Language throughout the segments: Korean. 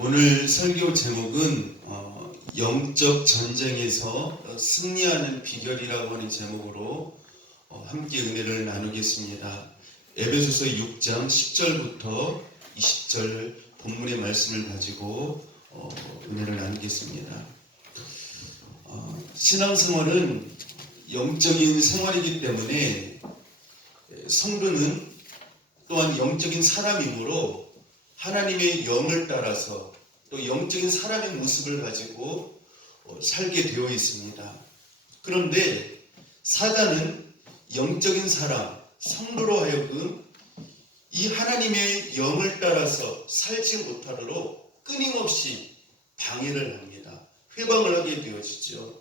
오늘 설교 제목은 영적 전쟁에서 승리하는 비결이라고 하는 제목으로 함께 은혜를 나누겠습니다. 에베소서 6장 10절부터 20절 본문의 말씀을 가지고 은혜를 나누겠습니다. 신앙생활은 영적인 생활이기 때문에 성도는 또한 영적인 사람이므로 하나님의 영을 따라서 또 영적인 사람의 모습을 가지고 살게 되어 있습니다. 그런데 사단은 영적인 사람, 성도로 하여금 이 하나님의 영을 따라서 살지 못하도록 끊임없이 방해를 합니다. 회방을 하게 되어지죠.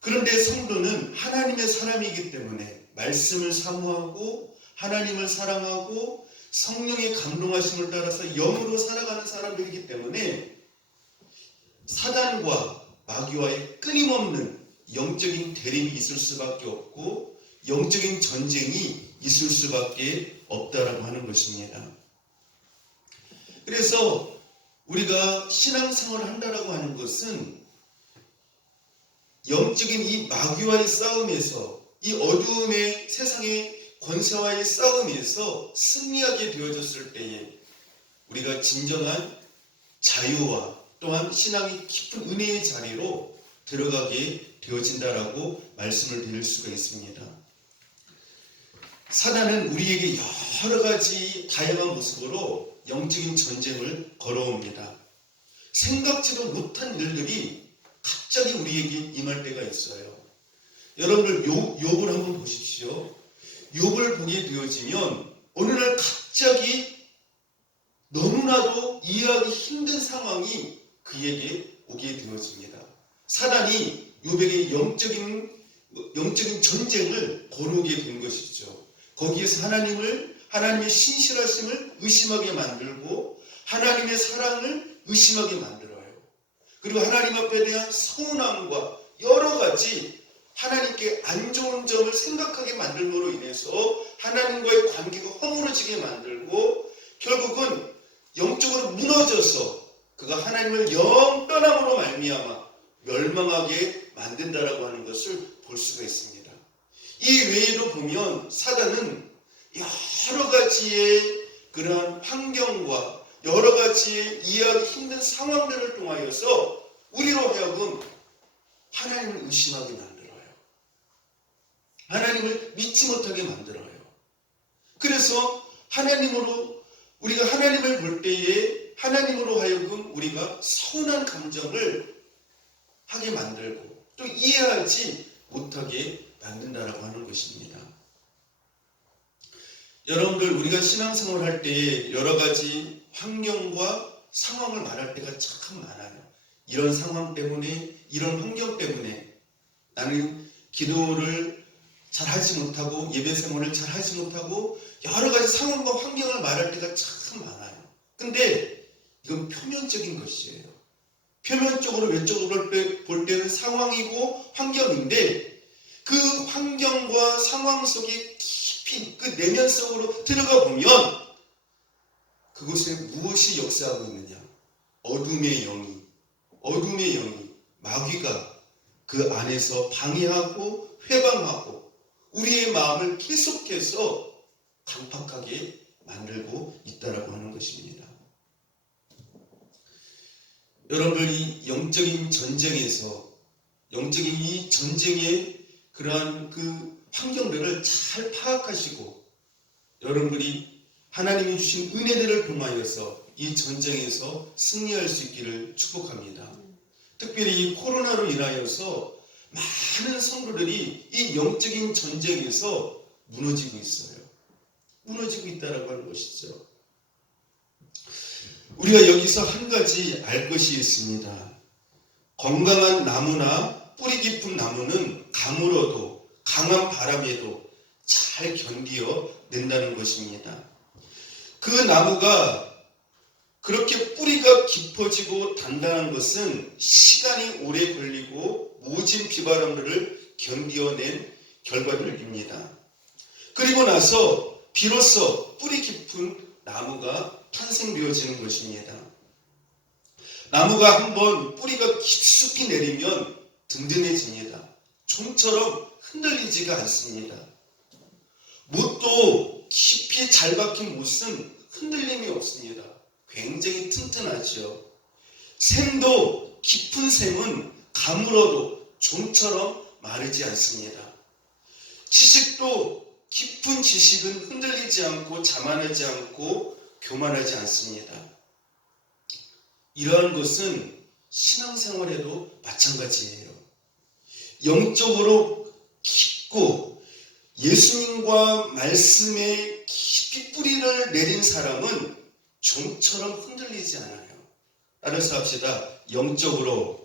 그런데 성도는 하나님의 사람이기 때문에 말씀을 사모하고 하나님을 사랑하고 성령의 감동하심을 따라서 영으로 살아가는 사람들이기 때문에 사단과 마귀와의 끊임없는 영적인 대립이 있을 수밖에 없고 영적인 전쟁이 있을 수밖에 없다라고 하는 것입니다. 그래서 우리가 신앙생활을 한다라고 하는 것은 영적인 이 마귀와의 싸움에서 이 어두움의 세상의 권세와의 싸움에서 승리하게 되어졌을 때에 우리가 진정한 자유와 또한 신앙이 깊은 은혜의 자리로 들어가게 되어진다라고 말씀을 드릴 수가 있습니다. 사단은 우리에게 여러 가지 다양한 모습으로 영적인 전쟁을 걸어옵니다. 생각지도 못한 일들이 갑자기 우리에게 임할 때가 있어요. 여러분들 욥을 한번 보십시오. 욥을 보게 되어지면 어느 날 갑자기 너무나도 이해하기 힘든 상황이 그에게 오게 되어집니다. 사단이 욥에게 영적인 전쟁을 걸어오게 된 것이죠. 거기에서 하나님의 신실하심을 의심하게 만들고 하나님의 사랑을 의심하게 만들어요. 그리고 하나님 앞에 대한 서운함과 여러 가지 하나님께 안 좋은 점을 생각하게 만들므로 인해서 하나님과의 관계가 허물어지게 만들고 결국은 영적으로 무너져서 그가 하나님을 영 떠남으로 말미암아 멸망하게 만든다라고 하는 것을 볼 수가 있습니다. 이 외에도 보면 사단은 여러 가지의 그러한 환경과 여러 가지의 이해하기 힘든 상황들을 통하여서 우리로 하여금 하나님을 의심하게 만들어요. 하나님을 믿지 못하게 만들어요. 그래서 우리가 하나님을 볼 때에 하나님으로 하여금 우리가 서운한 감정을 하게 만들고 또 이해하지 못하게 만든다라고 하는 것입니다. 여러분들 우리가 신앙생활 할 때에 여러 가지 환경과 상황을 말할 때가 참 많아요. 이런 상황 때문에 이런 환경 때문에 나는 기도를 잘 하지 못하고 예배 생활을 잘 하지 못하고 여러 가지 상황과 환경을 말할 때가 참 많아요. 근데 이건 표면적인 것이에요. 표면적으로 외적으로 볼 때는 상황이고 환경인데 그 환경과 상황 속에 깊이 그 내면 속으로 들어가 보면 그곳에 무엇이 역사하고 있느냐? 어둠의 영이 마귀가 그 안에서 방해하고 회방하고 우리의 마음을 계속해서 강팍하게 만들고 있다라고 하는 것입니다. 여러분들 이 영적인 전쟁에서 영적인 이 전쟁의 그러한 그 환경들을 잘 파악하시고 여러분들이 하나님이 주신 은혜들을 통하여서 이 전쟁에서 승리할 수 있기를 축복합니다. 특별히 이 코로나로 인하여서 많은 성도들이 이 영적인 전쟁에서 무너지고 있어요. 무너지고 있다라고 하는 것이죠. 우리가 여기서 한 가지 알 것이 있습니다. 건강한 나무나 뿌리 깊은 나무는 가물어도 강한 바람에도 잘 견디어낸다는 것입니다. 그 나무가 그렇게 뿌리가 깊어지고 단단한 것은 시간이 오래 걸리고 모진 비바람들을 견디어낸 결과들입니다. 그리고 나서 비로소 뿌리 깊은 나무가 탄생되어지는 것입니다. 나무가 한번 뿌리가 깊숙이 내리면 든든해집니다. 좀처럼 흔들리지가 않습니다. 못도 깊이 잘 박힌 못은 흔들림이 없습니다. 굉장히 튼튼하죠. 샘도 깊은 샘은 가물어도 좀처럼 마르지 않습니다. 지식도 깊은 지식은 흔들리지 않고 자만하지 않고 교만하지 않습니다. 이러한 것은 신앙생활에도 마찬가지예요. 영적으로 깊고 예수님과 말씀에 깊이 뿌리를 내린 사람은 좀처럼 흔들리지 않아요. 따라서 합시다. 영적으로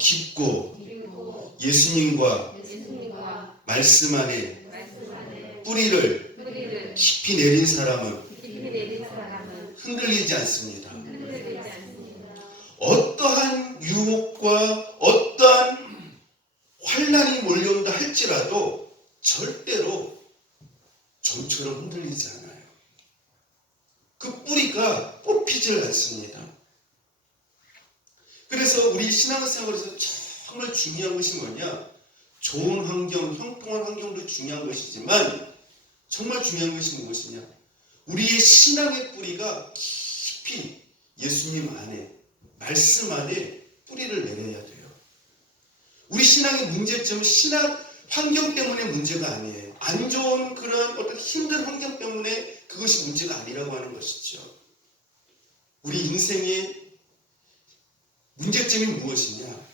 깊고 예수님과 말씀 안에 뿌리를 깊이 내린 사람은 흔들리지 않습니다. 어떠한 유혹과 어떠한 환난이 몰려온다 할지라도 절대로 좀처럼 흔들리지 않아요. 그 뿌리가 뽑히질 않습니다. 그래서 우리 신앙생활에서 정말 중요한 것이 뭐냐? 좋은 환경, 형통한 환경도 중요한 것이지만 정말 중요한 것이 무엇이냐? 우리의 신앙의 뿌리가 깊이 예수님 안에, 말씀 안에 뿌리를 내려야 돼요. 우리 신앙의 문제점은 신앙 환경 때문에 문제가 아니에요. 안 좋은 그런 어떤 힘든 환경 때문에 그것이 문제가 아니라고 하는 것이죠. 우리 인생의 문제점이 무엇이냐?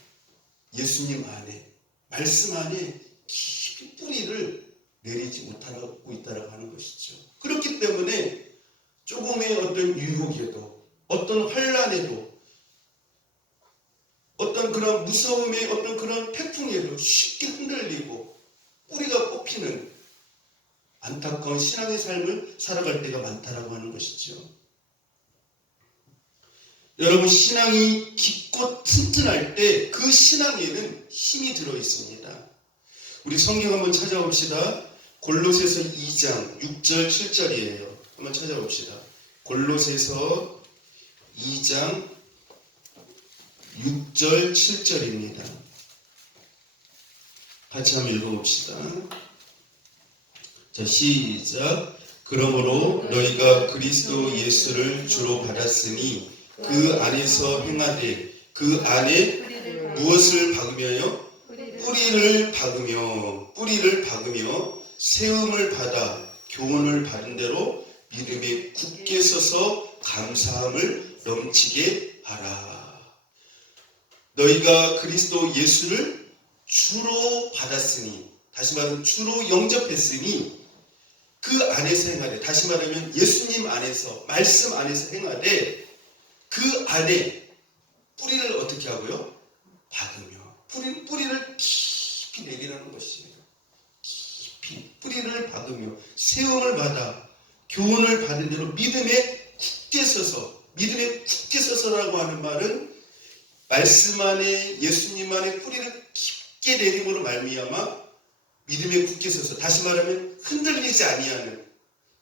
예수님 안에, 말씀 안에 깊이 뿌리를 내리지 못하고 있다고 하는 것이죠. 그렇기 때문에 조금의 어떤 유혹에도, 어떤 환난에도, 어떤 그런 무서움의 어떤 그런 태풍에도 쉽게 흔들리고 뿌리가 뽑히는 안타까운 신앙의 삶을 살아갈 때가 많다라고 하는 것이죠. 여러분, 신앙이 깊고 튼튼할 때 그 신앙에는 힘이 들어 있습니다. 우리 성경 한번 찾아봅시다. 골로새서 2장 6절 7절이에요. 한번 찾아봅시다. 골로새서 2장 6절 7절입니다. 같이 한번 읽어봅시다. 자, 시작. 그러므로 너희가 그리스도 예수를 주로 받았으니 그 안에서 행하되 그 안에 무엇을 박으며요? 뿌리를 박으며 세움을 받아 교훈을 받은 대로 믿음에 굳게 서서 감사함을 넘치게 하라. 너희가 그리스도 예수를 주로 받았으니, 다시 말하면 주로 영접했으니 그 안에서 행하되, 다시 말하면 예수님 안에서, 말씀 안에서 행하되 그 안에 뿌리를 어떻게 하고요? 박으며. 뿌리를 깊이 내리라는 것이에요. 깊이 뿌리를 박으며 세움을 받아 교훈을 받은 대로 믿음에 굳게 서서, 믿음에 굳게 서서라고 하는 말은 말씀 안에, 예수님 안에 뿌리를 깊게 내림으로 말미암아 믿음에 굳게 서서, 다시 말하면 흔들리지 아니하는,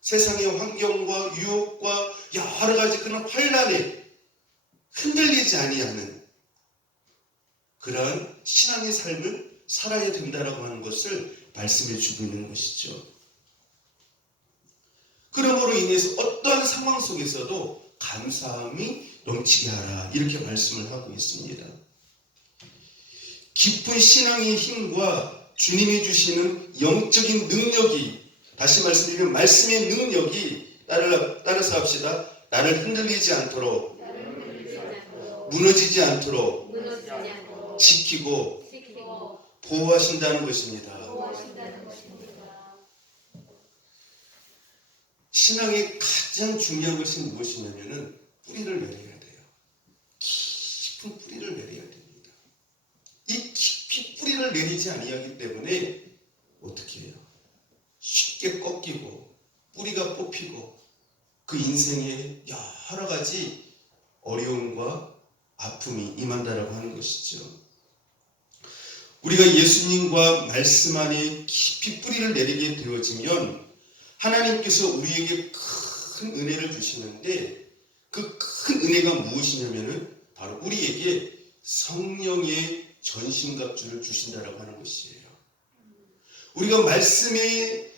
세상의 환경과 유혹과 여러 가지 그런 환난에 흔들리지 아니하는 그러한 신앙의 삶을 살아야 된다라고 하는 것을 말씀해 주고 있는 것이죠. 그러므로 인해서 어떠한 상황 속에서도 감사함이 넘치게 하라, 이렇게 말씀을 하고 있습니다. 깊은 신앙의 힘과 주님이 주시는 영적인 능력이, 다시 말씀드리면 말씀의 능력이, 따라서 합시다. 나를 흔들리지 않도록, 무너지지 않도록 지키고 보호하신다는 것입니다. 신앙의 가장 중요한 것이 무엇이냐면은 뿌리를 내려야 돼요. 깊은 뿌리를 내려야 됩니다. 이 깊이 뿌리를 내리지 아니하기 때문에 어떻게 해요? 쉽게 꺾이고 뿌리가 뽑히고 그 인생에 여러 가지 어려움과 아픔이 임한다라고 하는 것이죠. 우리가 예수님과 말씀 안에 깊이 뿌리를 내리게 되어지면 하나님께서 우리에게 큰 은혜를 주시는데 그 큰 은혜가 무엇이냐면은 바로 우리에게 성령의 전신갑주를 주신다라고 하는 것이에요. 우리가 말씀의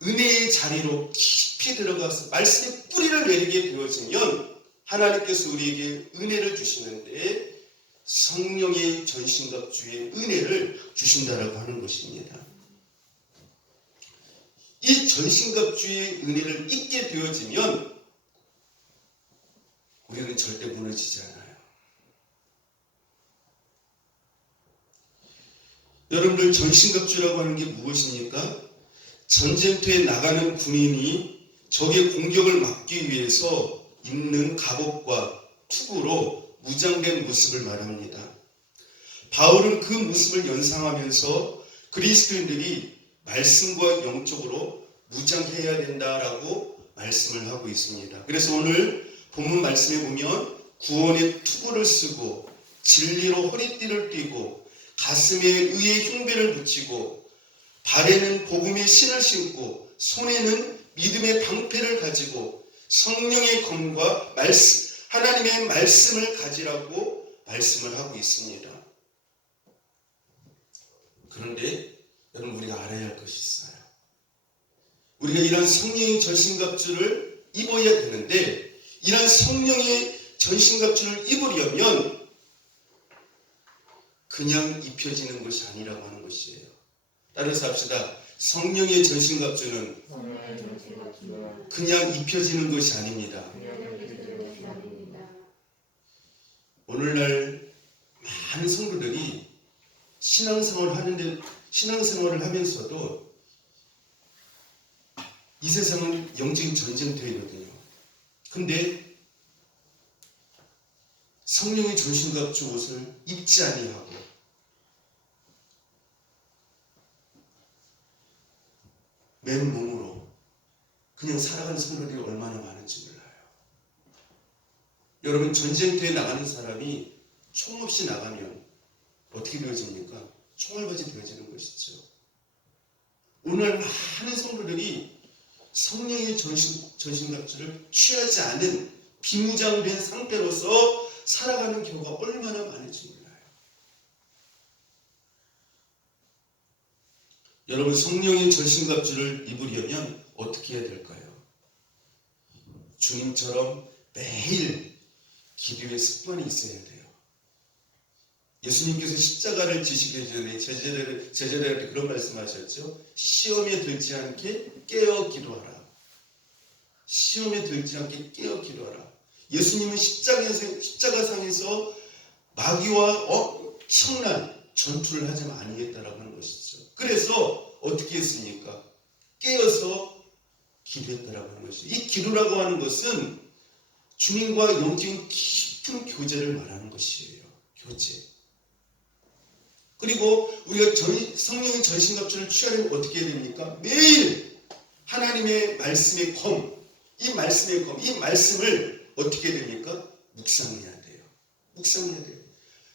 은혜의 자리로 깊이 들어가서 말씀의 뿌리를 내리게 되어지면 하나님께서 우리에게 은혜를 주시는데 성령의 전신갑주의 은혜를 주신다라고 하는 것입니다. 이 전신갑주의 은혜를 잊게 되어지면 우리는 절대 무너지지 않아요. 여러분들 전신갑주라고 하는 게 무엇입니까? 전쟁터에 나가는 군인이 적의 공격을 막기 위해서 입는 갑옷과 투구로 무장된 모습을 말합니다. 바울은 그 모습을 연상하면서 그리스도인들이 말씀과 영적으로 무장해야 된다라고 말씀을 하고 있습니다. 그래서 오늘 본문 말씀에 보면 구원의 투구를 쓰고 진리로 허리띠를 띠고 가슴에 의의 흉배를 붙이고 발에는 복음의 신을 신고 손에는 믿음의 방패를 가지고 성령의 검과 하나님의 말씀을 가지라고 말씀을 하고 있습니다. 그런데 여러분 우리가 알아야 할 것이 있어요. 우리가 이런 성령의 전신갑주를 입어야 되는데 이런 성령의 전신갑주를 입으려면 그냥 입혀지는 것이 아니라고 하는 것이에요. 따라서 합시다. 성령의 전신갑주는 그냥 입혀지는 것이 아닙니다. 오늘날 많은 성도들이 신앙생활을 하면서도 이 세상은 영적인 전쟁터이거든요. 근데 성령의 전신갑주 옷을 입지 아니하고 맨몸으로 그냥 살아가는 성도들이 얼마나 많은지 몰라요. 여러분 전쟁터에 나가는 사람이 총 없이 나가면 어떻게 되어집니까? 총알바지 되어지는 것이죠. 오늘 많은 성도들이 성령의 전신갑주를 취하지 않은 비무장된 상태로서 살아가는 경우가 얼마나 많은지 몰라요. 여러분 성령의 전신갑주를 입으려면 어떻게 해야 될까요? 주님처럼 매일 기도의 습관이 있어야 돼요. 예수님께서 십자가를 지시기 전에 제자들한테 그런 말씀하셨죠. 시험에 들지 않게 깨어 기도하라. 시험에 들지 않게 깨어 기도하라. 예수님은 십자가상에서 마귀와 엄청난 전투를 하지 아니했다라고 하는 것이죠. 그래서 어떻게 했습니까? 깨어서 기도했다라고 하는 것이죠. 이 기도라고 하는 것은 주님과 영적인 깊은 교제를 말하는 것이에요. 교제. 그리고 우리가 성령의 전신갑주를 취하려면 어떻게 해야 됩니까? 매일 하나님의 말씀의 검, 이 말씀을 어떻게 해야 됩니까? 묵상해야 돼요. 묵상해야 돼요.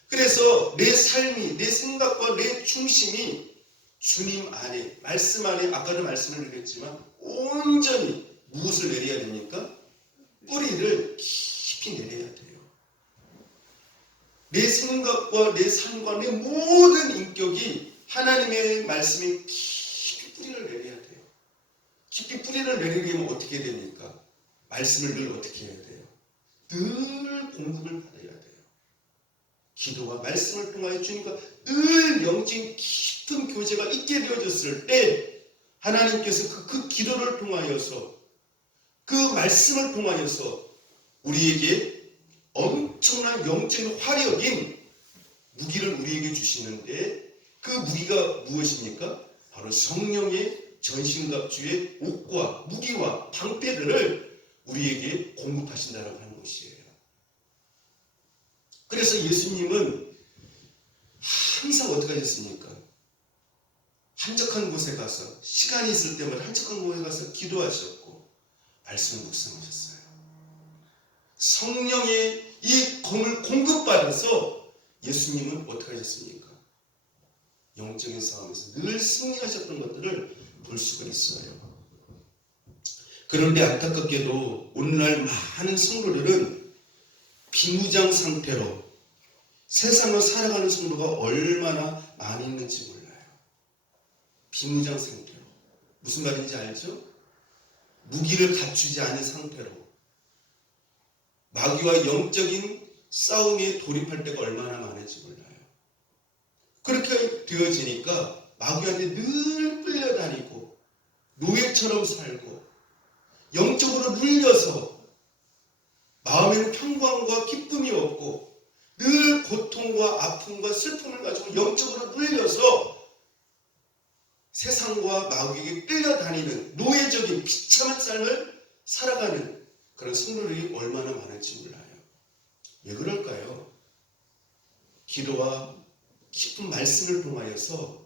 그래서 내 삶이, 내 생각과 내 중심이 주님 안에, 말씀 안에, 아까도 말씀을 드렸지만 온전히 무엇을 내려야 됩니까? 뿌리를 깊이 내려야 돼요. 내 생각과 내 삶과 내 모든 인격이 하나님의 말씀에 깊이 뿌리를 내려야 돼요. 깊이 뿌리를 내리려면 어떻게 됩니까? 말씀을 늘 어떻게 해야 돼요? 늘 공급을 받아야 돼요. 기도와 말씀을 통하여 주님과 늘 영적인 깊은 교제가 있게 되어졌을 때 하나님께서 그 기도를 통하여서 그 말씀을 통하여서 우리에게 엄청난 영적인 화력인 무기를 우리에게 주시는데 그 무기가 무엇입니까? 바로 성령의 전신갑주의 옷과 무기와 방패들을 우리에게 공급하신다라고 하는 것이에요. 그래서 예수님은 항상 어떻게 하셨습니까? 한적한 곳에 가서 시간이 있을 때마다 한적한 곳에 가서 기도하셨고 말씀을 묵상하셨어요. 성령의 이 검을 공급받아서 예수님은 어떻게 하셨습니까? 영적인 싸움에서 늘 승리하셨던 것들을 볼 수가 있어요. 그런데 안타깝게도 오늘날 많은 성도들은 비무장 상태로 세상을 살아가는 성도가 얼마나 많이 있는지 몰라요. 비무장 상태로. 무슨 말인지 알죠? 무기를 갖추지 않은 상태로 마귀와 영적인 싸움에 돌입할 때가 얼마나 많은지 몰라요. 그렇게 되어지니까 마귀한테 늘 끌려다니고 노예처럼 살고 영적으로 눌려서 마음에는 평강과 기쁨이 없고 늘 고통과 아픔과 슬픔을 가지고 영적으로 눌려서 세상과 마귀에게 끌려다니는 노예적인 비참한 삶을 살아가는 그런 성도들이 얼마나 많을지 몰라요. 왜 그럴까요? 기도와 깊은 말씀을 통하여서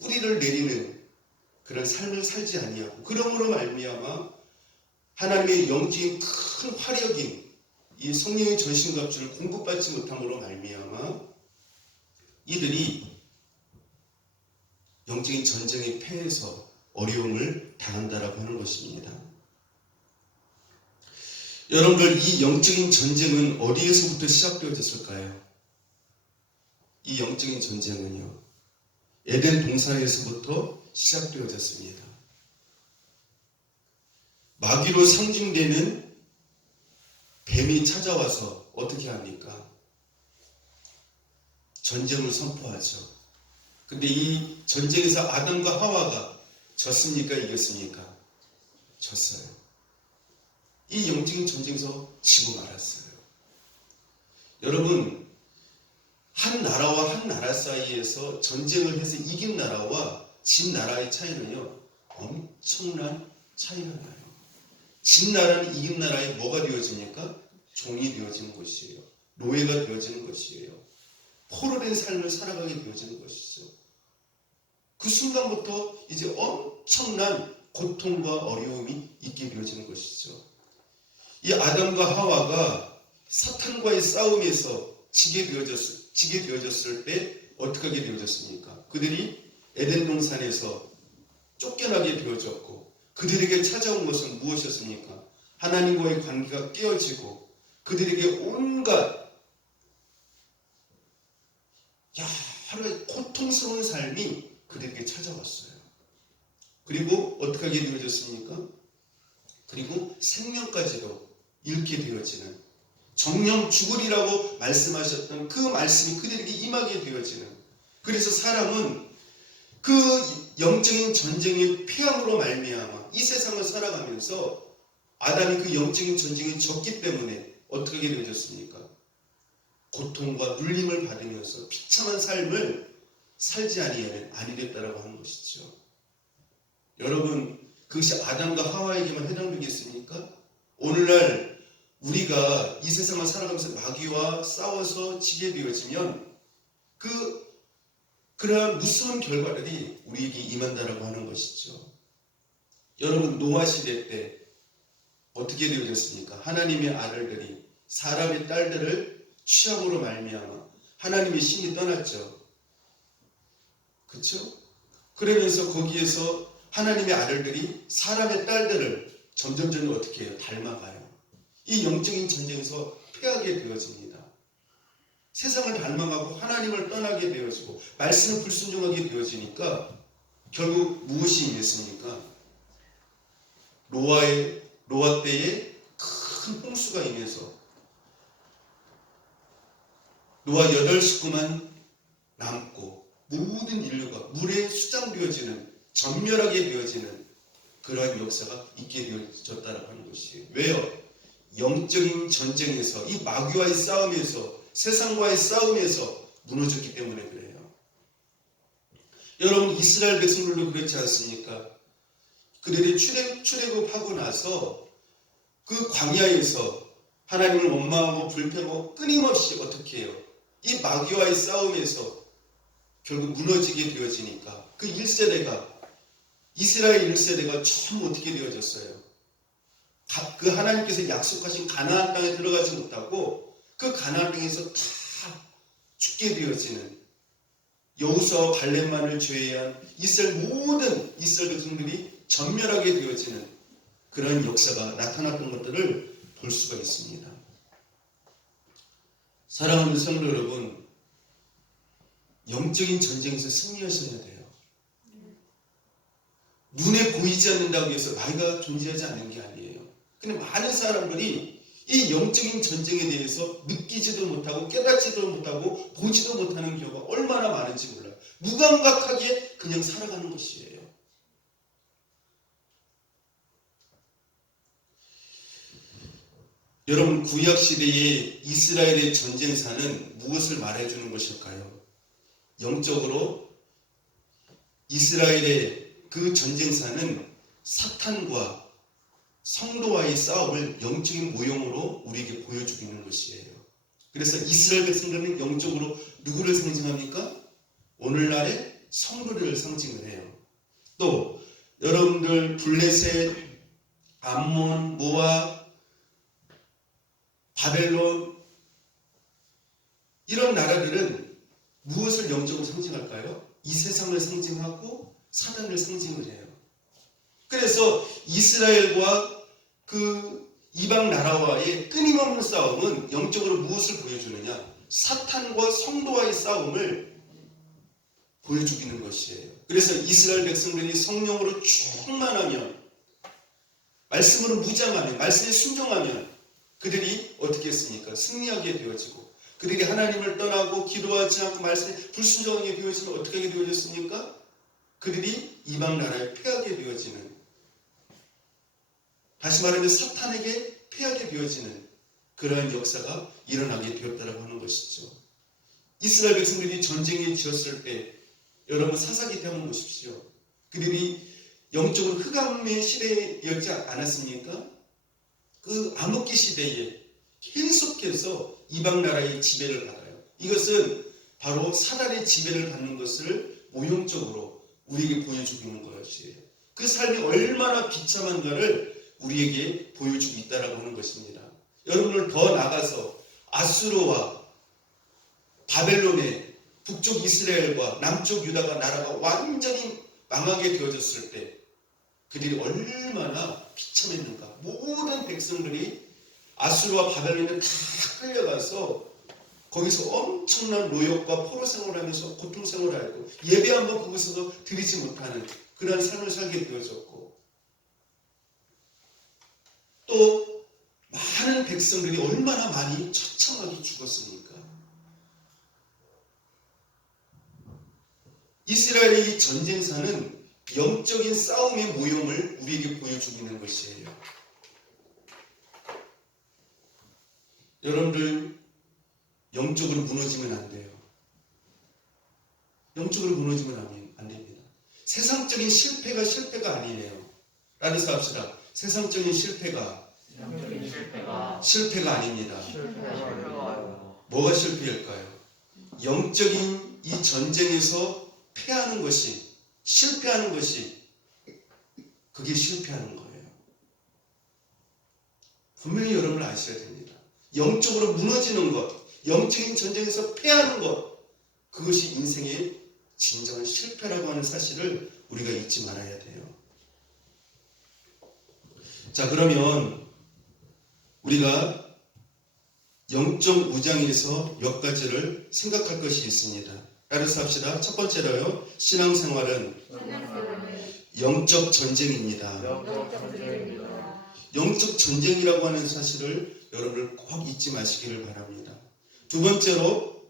뿌리를 내리는 그런 삶을 살지 아니하고 그러므로 말미암아 하나님의 영적인 큰 화력인 이 성령의 전신갑주를 공급받지 못함으로 말미암아 이들이 영적인 전쟁에 패해서 어려움을 당한다라고 하는 것입니다. 여러분들, 이 영적인 전쟁은 어디에서부터 시작되어졌을까요? 이 영적인 전쟁은요, 에덴 동산에서부터 시작되어졌습니다. 마귀로 상징되는 뱀이 찾아와서 어떻게 합니까? 전쟁을 선포하죠. 근데 이 전쟁에서 아담과 하와가 졌습니까? 이겼습니까? 졌어요. 이 영적인 전쟁에서 지고 말았어요. 여러분, 한 나라와 한 나라 사이에서 전쟁을 해서 이긴 나라와 진 나라의 차이는요, 엄청난 차이가 나요. 진 나라는 이긴 나라에 뭐가 되어집니까? 종이 되어지는 것이에요. 노예가 되어지는 것이에요. 포로 된 삶을 살아가게 되어지는 것이죠. 그 순간부터 이제 엄청난 고통과 어려움이 있게 되어지는 것이죠. 이 아담과 하와가 사탄과의 싸움에서 지게 되어졌을 때 어떻게 하게 되어졌습니까? 그들이 에덴 동산에서 쫓겨나게 되어졌고 그들에게 찾아온 것은 무엇이었습니까? 하나님과의 관계가 깨어지고 그들에게 온갖 하루의 고통스러운 삶이 그들에게 찾아왔어요. 그리고 어떻게 하게 되어졌습니까? 그리고 생명까지도 잃게 되어지는, 정령 죽으리라고 말씀하셨던 그 말씀이 그들에게 임하게 되어지는, 그래서 사람은 그 영적인 전쟁의 패함으로 말미암아 이 세상을 살아가면서 아담이 그 영적인 전쟁에 졌기 때문에 어떻게 하게 되어졌습니까? 고통과 눌림을 받으면서 비참한 삶을 살지 아니랬다라고 하는 것이죠. 여러분, 그것이 아담과 하와에게만 해당되겠습니까? 오늘날 우리가 이 세상을 살아가면서 마귀와 싸워서 지게 되어지면 그러한 무서운 결과들이 우리에게 임한다라고 하는 것이죠. 여러분, 노아 시대 때 어떻게 되어졌습니까? 하나님의 아들들이 사람의 딸들을 취함으로 말미암아 하나님의 신이 떠났죠. 그렇죠? 그러면서 거기에서 하나님의 아들들이 사람의 딸들을 점점 어떻게 해요? 닮아가요. 이 영적인 전쟁에서 패하게 되어집니다. 세상을 닮아가고 하나님을 떠나게 되어지고 말씀을 불순종하게 되어지니까 결국 무엇이 임했습니까? 노아 때에 큰 홍수가 임해서 노아 8식구만 남고 모든 인류가 물에 수장되어지는, 전멸하게 되어지는 그러한 역사가 있게 되어졌다라고 하는 것이에요. 왜요? 영적인 전쟁에서, 이 마귀와의 싸움에서, 세상과의 싸움에서 무너졌기 때문에 그래요. 여러분, 이스라엘 백성들도 그렇지 않습니까? 그들이 출애굽하고 나서 그 광야에서 하나님을 원망하고 불평하고 끊임없이 어떻게 해요? 이 마귀와의 싸움에서 결국 무너지게 되어지니까 그 1세대가, 이스라엘 1세대가 전부 어떻게 되어졌어요? 그 하나님께서 약속하신 가나안 땅에 들어가지 못하고 그 가나안 땅에서 다 죽게 되어지는, 여호수아와 갈렙만을 제외한 이스라엘 모든 이스라엘 백성들이 전멸하게 되어지는 그런 역사가 나타났던 것들을 볼 수가 있습니다. 사랑하는 성도 여러분, 영적인 전쟁에서 승리하셔야 돼요. 눈에 보이지 않는다고 해서 나이가 존재하지 않는 게 아니에요. 근데 많은 사람들이 이 영적인 전쟁에 대해서 느끼지도 못하고 깨닫지도 못하고 보지도 못하는 경우가 얼마나 많은지 몰라요. 무감각하게 그냥 살아가는 것이에요. 여러분, 구약시대의 이스라엘의 전쟁사는 무엇을 말해주는 것일까요? 영적으로 이스라엘의 그 전쟁사는 사탄과 성도와의 싸움을 영적인 모형으로 우리에게 보여주고 있는 것이에요. 그래서 이스라엘 백성들은 영적으로 누구를 상징합니까? 오늘날의 성도들을 상징을 해요. 또 여러분들 블레셋, 암몬, 모압, 바벨론 이런 나라들은 무엇을 영적으로 상징할까요? 이 세상을 상징하고 사단을 상징을 해요. 그래서 이스라엘과 그 이방 나라와의 끊임없는 싸움은 영적으로 무엇을 보여주느냐? 사탄과 성도와의 싸움을 보여주기는 것이에요. 그래서 이스라엘 백성들이 성령으로 충만하면, 말씀으로 무장하면, 말씀에 순종하면 그들이 어떻게 했습니까? 승리하게 되어지고, 그들이 하나님을 떠나고 기도하지 않고 말씀에 불순종하게 되어지면 어떻게 하게 되어졌습니까? 그들이 이방 나라에 패하게 되어지는, 다시 말하면 사탄에게 패하게 되어지는 그러한 역사가 일어나게 되었다고 하는 것이죠. 이스라엘 백성들이 전쟁에 지었을 때 여러분 사사기 때 한번 보십시오. 그들이 영적으로 흑암의 시대였지 않았습니까? 그 암흑기 시대에 계속해서 이방 나라의 지배를 받아요. 이것은 바로 사단의 지배를 받는 것을 모형적으로 우리에게 보여주고 있는 것이에요. 그 삶이 얼마나 비참한가를 우리에게 보여주고 있다라고 하는 것입니다. 여러분을 더 나가서 아수르와 바벨론의 북쪽 이스라엘과 남쪽 유다가 나라가 완전히 망하게 되어졌을 때 그들이 얼마나 비참했는가. 모든 백성들이 아수르와 바벨론에 다 끌려가서 거기서 엄청난 노역과 포로 생활하면서 고통 생활하고 예배 한번 그곳에서 드리지 못하는 그러한 삶을 살게 되어졌고, 또 많은 백성들이 얼마나 많이 처참하게 죽었습니까? 이스라엘의 이 전쟁사는 영적인 싸움의 모형을 우리에게 보여주고 있는 것이에요. 여러분들 영적으로 무너지면 안 돼요. 영적으로 무너지면 안 됩니다. 세상적인 실패가 아니에요. 따라서 합시다. 세상적인 실패가 아닙니다. 뭐가 실패일까요? 영적인 이 전쟁에서 패하는 것이, 실패하는 것이, 그게 실패하는 거예요. 분명히 여러분 아셔야 됩니다. 영적으로 무너지는 것, 영적인 전쟁에서 패하는 것, 그것이 인생의 진정한 실패라고 하는 사실을 우리가 잊지 말아야 돼요. 자, 그러면 우리가 영적 무장에서 몇 가지를 생각할 것이 있습니다. 따라서 합시다. 첫 번째로요, 신앙생활은 영적 전쟁입니다. 영적 전쟁이라고 하는 사실을 여러분들 꼭 잊지 마시기를 바랍니다. 두 번째로,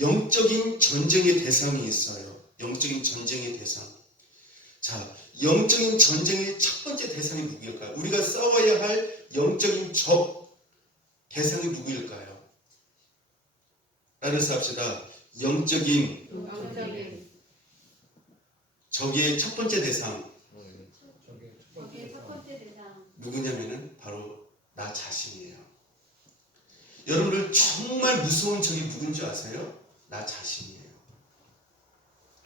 영적인 전쟁의 대상이 있어요. 영적인 전쟁의 대상. 자, 영적인 전쟁의 첫 번째 대상이 누구일까요? 우리가 싸워야 할 영적인 적 대상이 누구일까요? 따라서 합시다. 영적인 적의 첫 번째 대상 누구냐면은 바로 나 자신이에요. 여러분들 정말 무서운 적이 누군지 아세요? 나 자신이에요.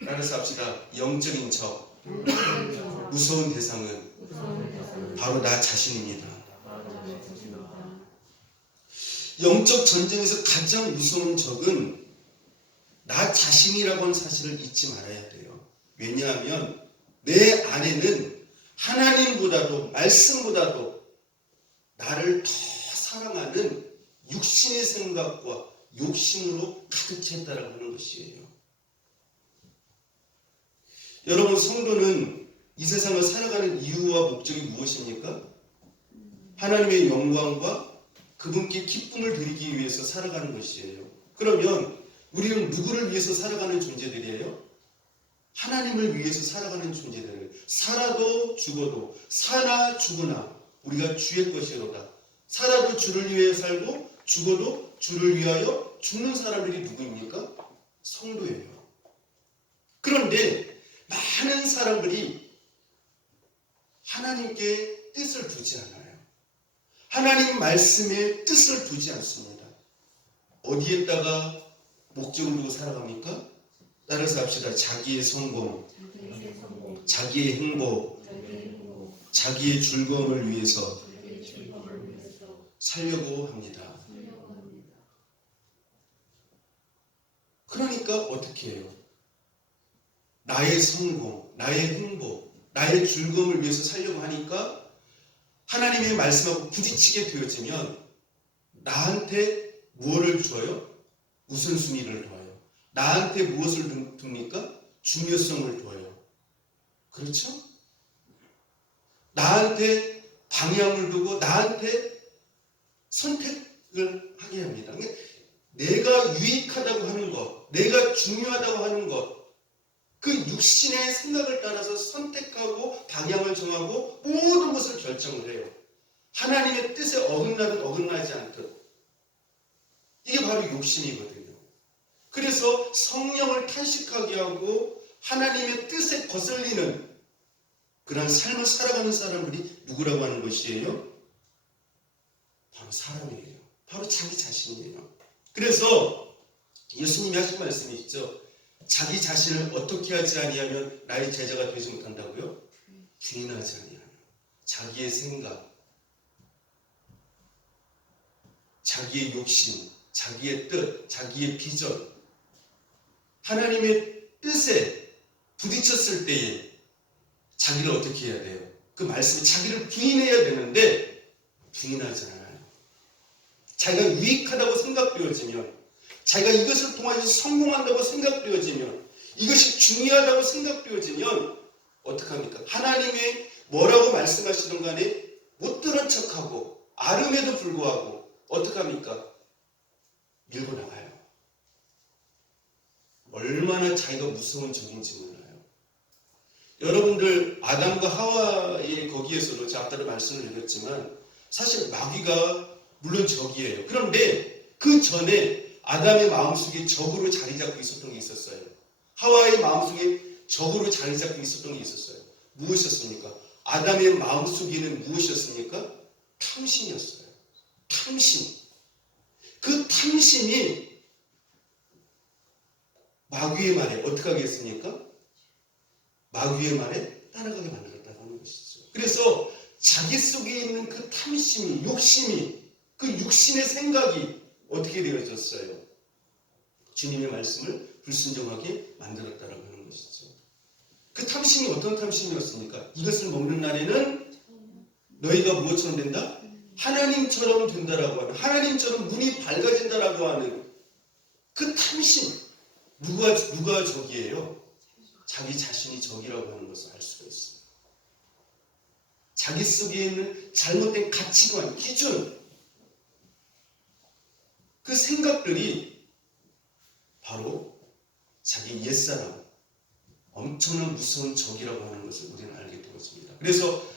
따라서 합시다. 영적인 적, 무서운 대상은 바로 나 자신입니다. 영적 전쟁에서 가장 무서운 적은 나 자신이라고 하는 사실을 잊지 말아야 돼요. 왜냐하면 내 안에는 하나님보다도 말씀보다도 나를 더 사랑하는 육신의 생각과 욕심으로 가득 찼다라고 하는 것이에요. 여러분, 성도는 이 세상을 살아가는 이유와 목적이 무엇입니까? 하나님의 영광과 그분께 기쁨을 드리기 위해서 살아가는 것이에요. 그러면 우리는 누구를 위해서 살아가는 존재들이에요? 하나님을 위해서 살아가는 존재들. 살아도 죽어도 사나 죽으나 우리가 주의 것이로다. 살아도 주를 위해 살고 죽어도 주를 위하여 죽는 사람들이 누구입니까? 성도예요. 그런데 많은 사람들이 하나님께 뜻을 두지 않아요. 하나님 말씀에 뜻을 두지 않습니다. 어디에다가 목적을 두고 살아갑니까? 따라서 합시다. 자기의 성공, 자기의 행복, 자기의 즐거움을 위해서 살려고 합니다. 그러니까 어떻게 해요? 나의 성공, 나의 행복, 나의 즐거움을 위해서 살려고 하니까 하나님의 말씀하고 부딪히게 되어지면 나한테 무엇을 줘요? 우선순위를 둬요. 나한테 무엇을 둡니까? 중요성을 둬요. 그렇죠? 나한테 방향을 두고 나한테 선택을 하게 합니다. 내가 유익하다고 하는 것, 내가 중요하다고 하는 것, 그 육신의 생각을 따라서 선택하고 방향을 정하고 모든 것을 결정을 해요. 하나님의 뜻에 어긋나든 어긋나지 않든. 이게 바로 욕심이거든요. 그래서 성령을 탄식하게 하고 하나님의 뜻에 거슬리는 그런 삶을 살아가는 사람들이 누구라고 하는 것이에요? 바로 사람이에요. 바로 자기 자신이에요. 그래서 예수님이 하신 말씀이 있죠. 자기 자신을 어떻게 하지 아니하면 나의 제자가 되지 못한다고요? 부인하지 아니하면 자기의 생각, 자기의 욕심, 자기의 뜻, 자기의 비전, 하나님의 뜻에 부딪혔을 때에 자기를 어떻게 해야 돼요? 그 말씀에 자기를 부인해야 되는데 부인하지 않아요. 자기가 유익하다고 생각되어지면, 자기가 이것을 통해서 성공한다고 생각되어지면, 이것이 중요하다고 생각되어지면 어떻게 합니까? 하나님의 뭐라고 말씀하시든 간에 못 들은 척하고 아름에도 불구하고 어떻게 합니까? 밀고 나가요. 얼마나 자기가 무서운 적인지 몰라요. 여러분들 아담과 하와의 거기에서도 제가 아까도 말씀을 드렸지만 사실 마귀가 물론 적이에요. 그런데 그 전에 아담의 마음속에 적으로 자리 잡고 있었던 게 있었어요. 하와의 마음속에 적으로 자리 잡고 있었던 게 있었어요. 무엇이었습니까? 아담의 마음속에는 무엇이었습니까? 탐심이었어요. 탐심. 그 탐심이 마귀의 말에 어떻게 하겠습니까? 마귀의 말에 따라가게 만들었다고 하는 것이죠. 그래서 자기 속에 있는 그 탐심이, 욕심이, 그 육신의 생각이 어떻게 되어졌어요? 주님의 말씀을 불순종하게 만들었다라고 하는 것이죠. 그 탐심이 어떤 탐심이었습니까? 이것을 먹는 날에는 너희가 무엇처럼 된다? 하나님처럼 된다라고 하는, 하나님처럼 눈이 밝아진다라고 하는 그 탐심. 누가 적이에요? 자기 자신이 적이라고 하는 것을 알 수가 있어요. 자기 속에 있는 잘못된 가치관, 기준, 그 생각들이 바로 자기 옛사람, 엄청난 무서운 적이라고 하는 것을 우리는 알게 되었습니다. 그래서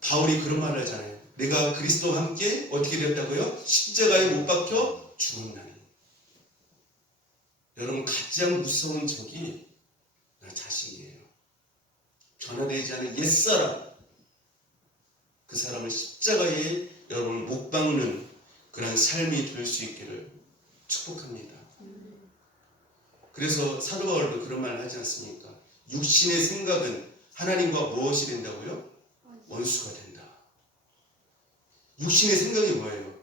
바울이 그런 말을 하잖아요. 내가 그리스도와 함께 어떻게 됐다고요? 십자가에 못 박혀 죽었나니. 여러분, 가장 무서운 적이 나 자신이에요. 변화되지 않은 옛사람, 그 사람을 십자가에 여러분 못 박는 그런 삶이 될 수 있기를 축복합니다. 그래서 사도 바울도 그런 말을 하지 않습니까? 육신의 생각은 하나님과 무엇이 된다고요? 원수가 된다. 육신의 생각이 뭐예요?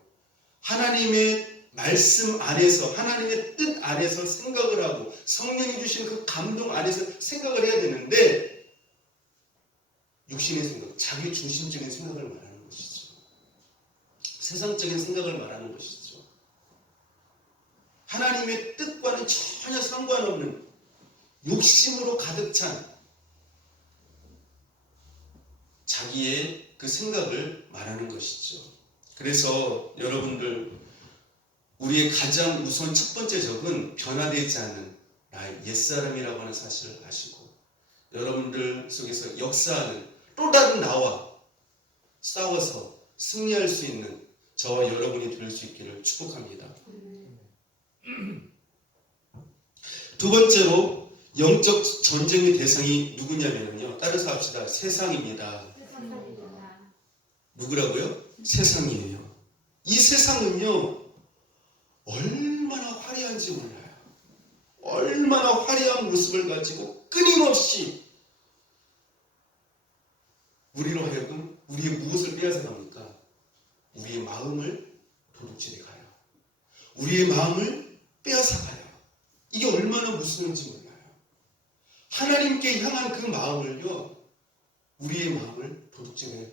하나님의 말씀 안에서, 하나님의 뜻 안에서 생각을 하고 성령이 주신 그 감동 안에서 생각을 해야 되는데 육신의 생각, 자기 중심적인 생각을 말하는 것이죠. 세상적인 생각을 말하는 것이죠. 하나님의 뜻과는 전혀 상관없는 욕심으로 가득 찬 자기의 그 생각을 말하는 것이죠. 그래서 여러분들, 우리의 가장 우선 첫 번째 적은 변화되지 않는 나의 옛사람이라고 하는 사실을 아시고, 여러분들 속에서 역사하는 또 다른 나와 싸워서 승리할 수 있는 저와 여러분이 될 수 있기를 축복합니다. 두 번째로 영적 전쟁의 대상이 누구냐면요, 따라서 합시다. 세상입니다. 누구라고요? 세상이에요. 이 세상은요, 얼마나 화려한지 몰라요. 얼마나 화려한 모습을 가지고 끊임없이 우리로 하여금 우리의 무엇을 빼앗아 갑니까? 우리의 마음을 도둑질해 가요. 우리의 마음을 빼앗아 가요. 이게 얼마나 무서운지 몰라요. 하나님께 향한 그 마음을요, 우리의 마음을 도둑질해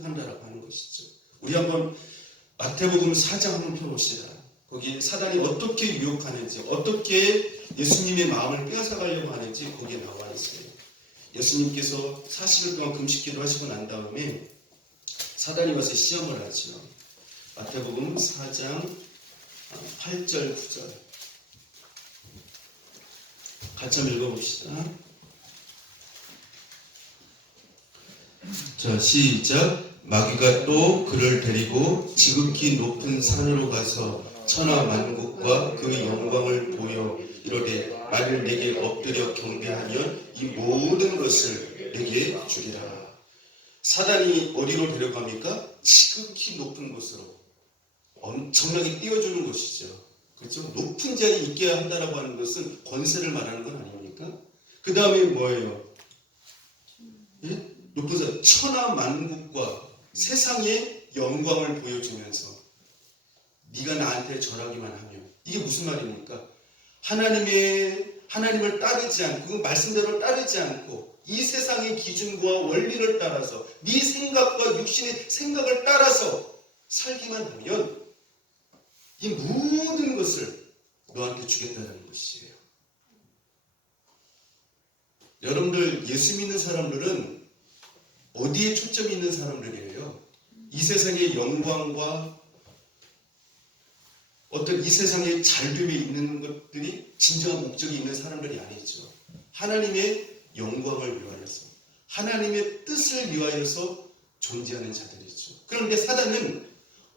간다라고 하는 것이죠. 우리 한번 마태복음 4장 한번 펴봅시다. 거기 사단이 어떻게 유혹하는지, 어떻게 예수님의 마음을 빼앗아 가려고 하는지 거기에 나와 있어요. 예수님께서 40일 동안 금식기도 하시고 난 다음에 사단이 와서 시험을 하죠. 마태복음 4장 8절 9절 같이 한번 읽어봅시다. 자, 시작. 마귀가 또 그를 데리고 지극히 높은 산으로 가서 천하 만국과 그 영광을 보여 이르되 만일 내게 엎드려 경배하면 이 모든 것을 내게 주리라. 사단이 어디로 데려갑니까? 지극히 높은 곳으로 엄청나게 띄워주는 것이죠. 그렇죠? 높은 자리에 있게 한다라고 하는 것은 권세를 말하는 건 아닙니까? 그 다음에 뭐예요? 예? 높은 산, 천하 만국과 세상의 영광을 보여주면서 네가 나한테 절하기만 하면, 이게 무슨 말입니까? 하나님을 따르지 않고, 그 말씀대로 따르지 않고 이 세상의 기준과 원리를 따라서 네 생각과 육신의 생각을 따라서 살기만 하면 이 모든 것을 너한테 주겠다는 것이에요. 여러분들, 예수 믿는 사람들은 어디에 초점이 있는 사람들이에요? 이 세상의 영광과 어떤 이 세상의 잘됨에 있는 것들이 진정한 목적이 있는 사람들이 아니죠. 하나님의 영광을 위하여서, 하나님의 뜻을 위하여서 존재하는 자들이죠. 그런데 사단은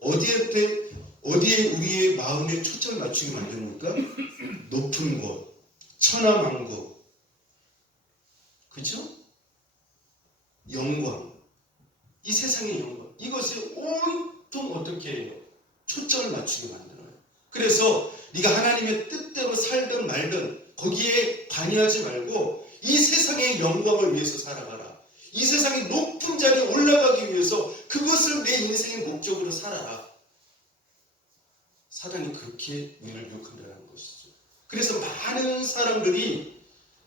어디에 우리의 마음에 초점을 맞추게 만듭니까? 높은 곳, 천하만국, 그죠? 영광, 이 세상의 영광, 이것을 온통 어떻게 해요? 초점을 맞추게 만들어요. 그래서 네가 하나님의 뜻대로 살든 말든 거기에 관여하지 말고 이 세상의 영광을 위해서 살아가라. 이 세상의 높은 자리에 올라가기 위해서 그것을 내 인생의 목적으로 살아라. 사단이 그렇게 우리를 유혹한다는 것이죠. 그래서 많은 사람들이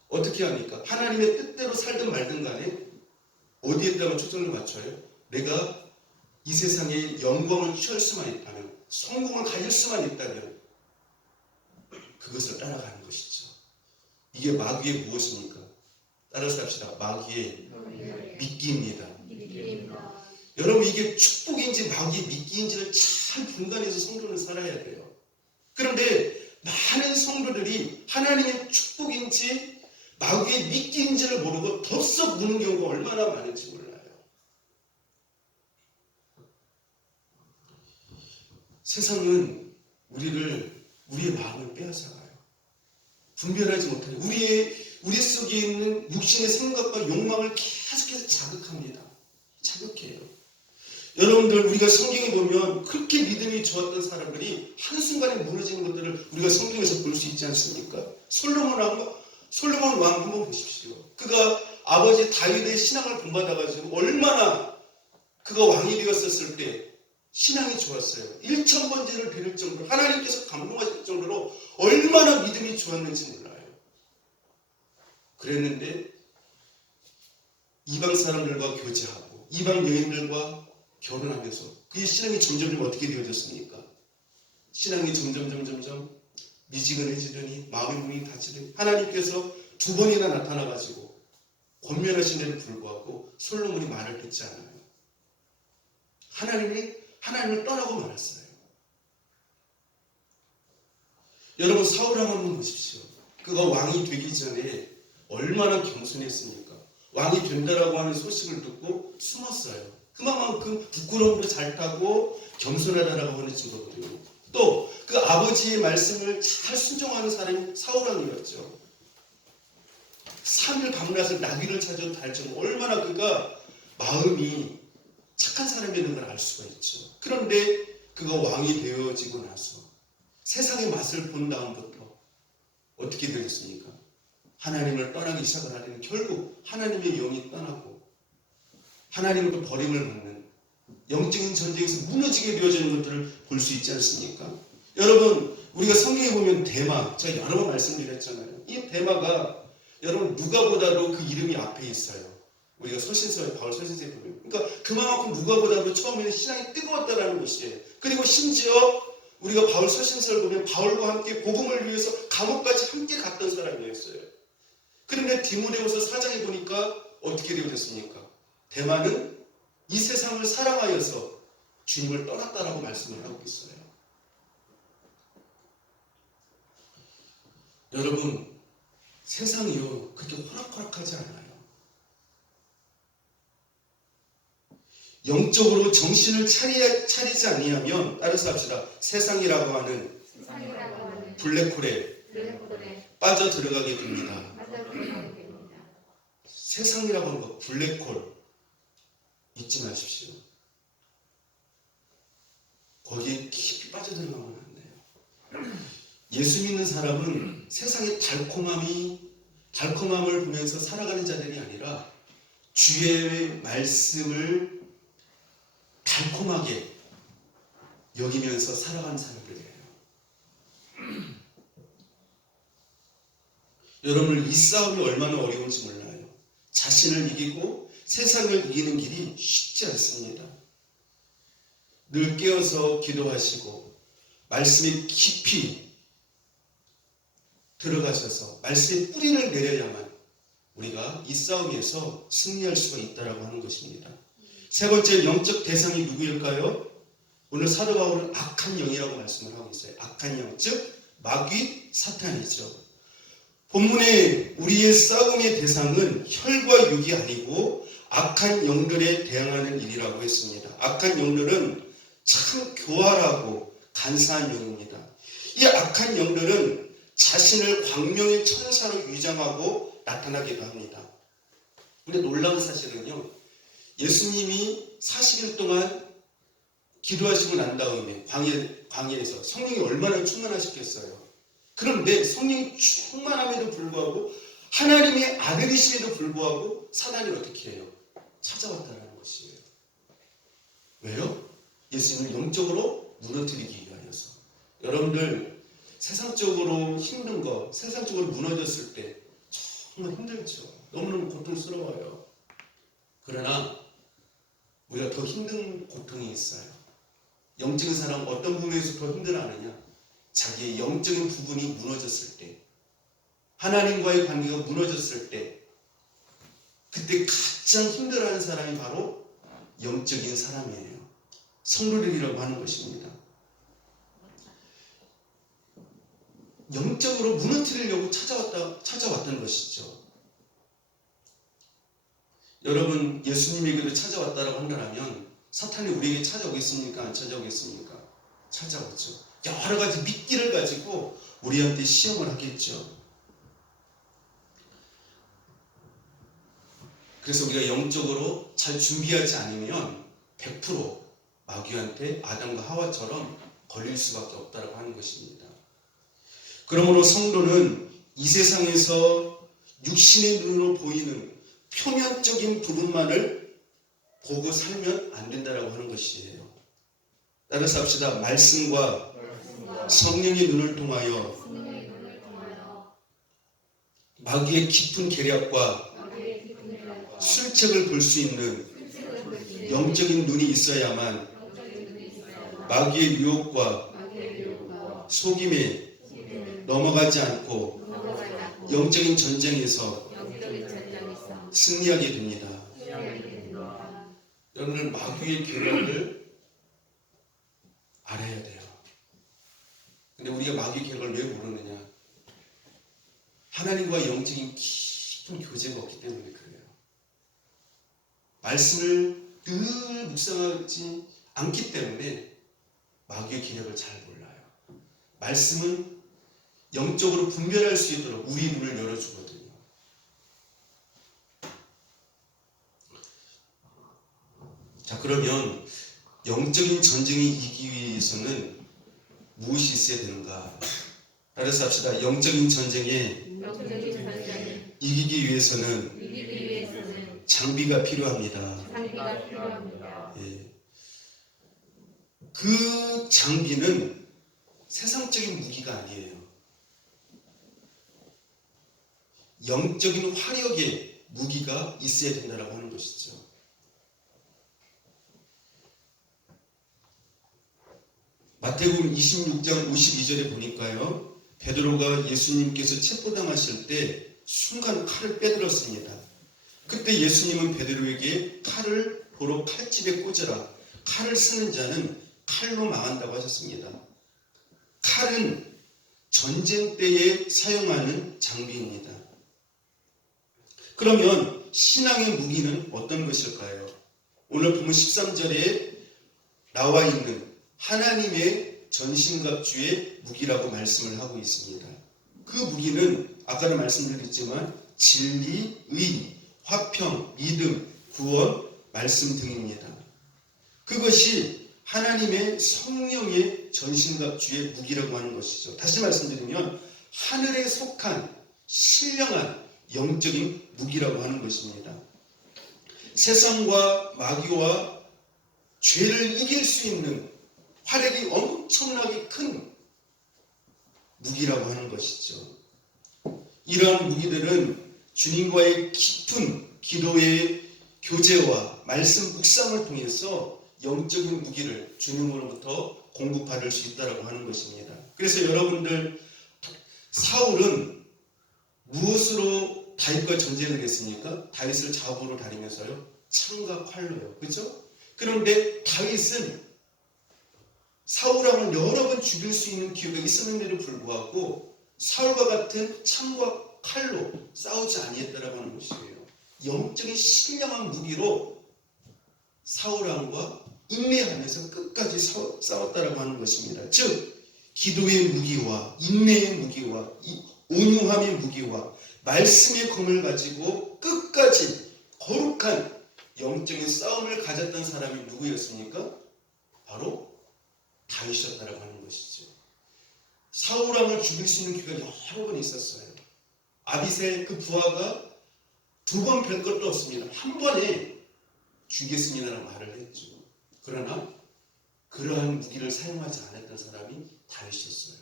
어떻게 합니까? 하나님의 뜻대로 살든 말든 간에 어디에다가 초점을 맞춰요? 내가 이 세상에 영광을 취할 수만 있다면, 성공을 가질 수만 있다면 그것을 따라가는 것이죠. 이게 마귀의 무엇입니까? 따라서 합시다. 마귀의 미끼입니다. 여러분, 이게 축복인지 마귀의 미끼인지를 잘 분간해서 성도는 살아야 돼요. 그런데 많은 성도들이 하나님의 축복인지 마귀의 미끼인지를 모르고 덥석 무는 경우가 얼마나 많은지 몰라요. 세상은 우리의 마음을 빼앗아가요. 분별하지 못하니 우리 속에 있는 육신의 생각과 욕망을 계속해서 자극합니다. 자극해요. 여러분들, 우리가 성경에 보면 그렇게 믿음이 좋았던 사람들이 한순간에 무너지는 것들을 우리가 성경에서 볼 수 있지 않습니까? 솔로몬 왕 한번 보십시오. 그가 아버지 다윗의 신앙을 본받아가지고 얼마나 그가 왕이 되었었을 때 신앙이 좋았어요. 1000번제를 드릴 정도로, 하나님께서 감동하실 정도로 얼마나 믿음이 좋았는지 몰라요. 그랬는데 이방 사람들과 교제하고 이방 여인들과 결혼하면서 그의 신앙이 점점 어떻게 되어졌습니까? 신앙이 점점 미지근해지더니 마음의 문이 닫히더니 하나님께서 두 번이나 나타나가지고 권면하신 데도 불구하고 솔로몬이 말을 듣지 않아요. 하나님을 떠나고 말았어요. 여러분 사울왕 한번 보십시오. 그가 왕이 되기 전에 얼마나 겸손했습니까? 왕이 된다라고 하는 소식을 듣고 숨었어요. 그만큼 부끄러움도 잘 타고 겸손하다라고 하는 증거거든요. 또 그 아버지의 말씀을 잘 순종하는 사람이 사울왕이었죠. 3일 밤낮을 나귀를 찾아도 달정 얼마나 그가 마음이 착한 사람이라는 걸 알 수가 있죠. 그런데 그가 왕이 되어지고 나서 세상의 맛을 본 다음부터 어떻게 되었습니까? 하나님을 떠나기 시작을 하더니 결국 하나님의 영이 떠나고 하나님을 또 버림을 받는 영적인 전쟁에서 무너지게 되어지는 것들을 볼 수 있지 않습니까? 여러분 우리가 성경에 보면 데마, 제가 여러 번 말씀드렸잖아요. 이 데마가 여러분 누가보다도 그 이름이 앞에 있어요. 우리가 서신서에 바울 서신서에 보면 그러니까 그만큼 누가보다도 처음에는 신앙이 뜨거웠다라는 것이에요. 그리고 심지어 우리가 바울 서신서를 보면 바울과 함께 복음을 위해서 감옥까지 함께 갔던 사람이었어요. 그런데 디모데후서 4장에 보니까 어떻게 되었습니까? 데마는 이 세상을 사랑하여서 주님을 떠났다라고 말씀을 하고 있어요. 여러분 세상이요 그렇게 호락호락하지 않아요. 영적으로 정신을 차리지 아니하면 따라서 합시다. 세상이라고 하는 블랙홀에 빠져 들어가게 됩니다. 세상이라고 하는 거 블랙홀 잊지 마십시오. 거기에 깊이 빠져 들어가면 안 돼요. 예수 믿는 사람은 세상의 달콤함을 보면서 살아가는 자들이 아니라 주의 말씀을 달콤하게 여기면서 살아가는 사람들이에요. 여러분 이 싸움이 얼마나 어려운지 몰라요. 자신을 이기고 세상을 이기는 길이 쉽지 않습니다. 늘 깨어서 기도하시고 말씀에 깊이 들어가셔서 말씀의 뿌리를 내려야만 우리가 이 싸움에서 승리할 수가 있다라고 하는 것입니다. 세 번째 영적 대상이 누구일까요? 오늘 사도 바울은 악한 영이라고 말씀을 하고 있어요. 악한 영, 즉 마귀 사탄이죠. 본문에 우리의 싸움의 대상은 혈과 육이 아니고 악한 영들에 대항하는 일이라고 했습니다. 악한 영들은 참 교활하고 간사한 영입니다. 이 악한 영들은 자신을 광명의 천사로 위장하고 나타나기도 합니다. 근데 놀라운 사실은요. 예수님이 40일 동안 기도하시고 난 다음에 광야에서 성령이 얼마나 충만하셨겠어요. 그런데 성령이 충만함에도 불구하고 하나님의 아들이심에도 불구하고 사단이 어떻게 해요? 찾아왔다는 것이에요. 왜요? 예수님을 영적으로 무너뜨리기 위하여서. 여러분들 세상적으로 힘든 거, 세상적으로 무너졌을 때 정말 힘들죠. 너무너무 고통스러워요. 그러나 우리가 더 힘든 고통이 있어요. 영적인 사람은 어떤 부분에서 더 힘들어하느냐? 자기의 영적인 부분이 무너졌을 때, 하나님과의 관계가 무너졌을 때, 그때 가장 힘들어하는 사람이 바로 영적인 사람이에요. 성도들이라고 하는 것입니다. 영적으로 무너뜨리려고 찾아왔던 것이죠. 여러분 예수님에게도 찾아왔다라고 한다면 사탄이 우리에게 찾아오겠습니까? 안 찾아오겠습니까? 찾아오죠. 여러 가지 미끼를 가지고 우리한테 시험을 하겠죠. 그래서 우리가 영적으로 잘 준비하지 않으면 100% 마귀한테 아담과 하와처럼 걸릴 수밖에 없다라고 하는 것입니다. 그러므로 성도는 이 세상에서 육신의 눈으로 보이는 표면적인 부분만을 보고 살면 안 된다라고 하는 것이에요. 따라서 합시다. 말씀과 성령의 눈을 통하여 마귀의 깊은 계략과 술책을 볼 수 있는 영적인 눈이 있어야만 마귀의 유혹과 속임에 넘어가지 않고 영적인 전쟁에서 승리하게 됩니다. 여러분들 마귀의 계략을 알아야 돼요. 근데 우리가 마귀의 계략을 왜 모르느냐? 하나님과 영적인 깊은 교제가 없기 때문에 그래요. 말씀을 늘 묵상하지 않기 때문에 마귀의 계략을 잘 몰라요. 말씀은 영적으로 분별할 수 있도록 우리 눈을 열어주거든요. 자, 그러면 영적인 전쟁이 이기기 위해서는 무엇이 있어야 되는가? 따라서 합시다. 영적인 전쟁에 이기기 위해서는 장비가 필요합니다. 예. 그 장비는 세상적인 무기가 아니에요. 영적인 화력의 무기가 있어야 된다고 하는 것이죠. 마태복음 26장 52절에 보니까요. 베드로가 예수님께서 체포당하실 때 순간 칼을 빼들었습니다. 그때 예수님은 베드로에게 칼을 도로 칼집에 꽂으라. 칼을 쓰는 자는 칼로 망한다고 하셨습니다. 칼은 전쟁 때에 사용하는 장비입니다. 그러면 신앙의 무기는 어떤 것일까요? 오늘 보면 13절에 나와 있는 하나님의 전신갑주의 무기라고 말씀을 하고 있습니다. 그 무기는 아까도 말씀드렸지만 진리, 의, 화평, 믿음, 구원, 말씀 등입니다. 그것이 하나님의 성령의 전신갑주의 무기라고 하는 것이죠. 다시 말씀드리면 하늘에 속한 신령한 영적인 무기라고 하는 것입니다. 세상과 마귀와 죄를 이길 수 있는 화력이 엄청나게 큰 무기라고 하는 것이죠. 이러한 무기들은 주님과의 깊은 기도의 교제와 말씀 묵상을 통해서 영적인 무기를 주님으로부터 공급받을 수 있다고 하는 것입니다. 그래서 여러분들 사울은 무엇으로 다윗과 전쟁을 했습니까? 다윗을 좌우로 다니면서요. 창과 활로요. 그렇죠? 그런데 다윗은 사울왕을 여러 번 죽일 수 있는 기회가 있었는데도 불구하고 사울과 같은 창과 칼로 싸우지 아니했다라고 하는 것이에요. 영적인 신령한 무기로 사울왕과 인내하면서 끝까지 싸웠다라고 하는 것입니다. 즉 기도의 무기와 인내의 무기와 온유함의 무기와 말씀의 검을 가지고 끝까지 거룩한 영적인 싸움을 가졌던 사람이 누구였습니까? 바로 다윗이었다라고 하는 것이죠. 사울왕을 죽일 수 있는 기회가 여러 번 있었어요. 아비셀 그 부하가 두 번 뵐 것도 없습니다. 한 번에 죽이겠습니다라는 말을 했죠. 그러나 그러한 무기를 사용하지 않았던 사람이 다윗이었어요.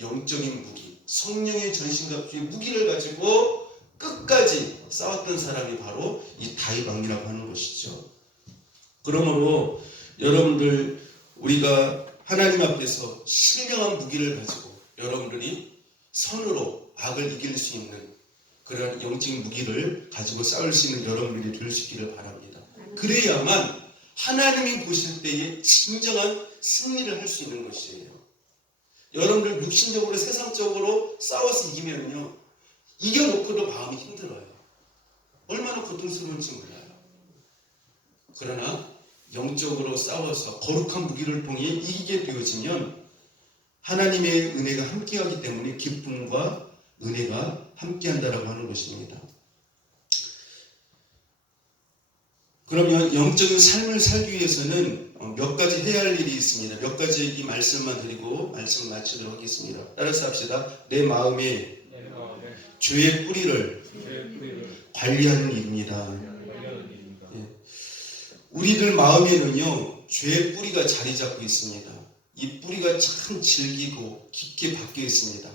영적인 무기, 성령의 전신갑주의 무기를 가지고 끝까지 싸웠던 사람이 바로 이 다윗 왕이라고 하는 것이죠. 그러므로 여러분들 우리가 하나님 앞에서 신령한 무기를 가지고 여러분들이 선으로 악을 이길 수 있는 그런 영적인 무기를 가지고 싸울 수 있는 여러분들이 될 수 있기를 바랍니다. 그래야만 하나님이 보실 때에 진정한 승리를 할 수 있는 것이에요. 여러분들 육신적으로 세상적으로 싸워서 이기면요. 이겨놓고도 마음이 힘들어요. 얼마나 고통스러운지 몰라요. 그러나 영적으로 싸워서 거룩한 무기를 통해 이기게 되어지면 하나님의 은혜가 함께하기 때문에 기쁨과 은혜가 함께한다라고 하는 것입니다. 그러면 영적인 삶을 살기 위해서는 몇 가지 해야 할 일이 있습니다. 몇 가지 이 말씀만 드리고 말씀을 마치도록 하겠습니다. 따라서 합시다. 내 마음에 죄의 뿌리를 관리하는 일입니다. 우리들 마음에는요, 죄의 뿌리가 자리 잡고 있습니다. 이 뿌리가 참 질기고 깊게 박혀 있습니다.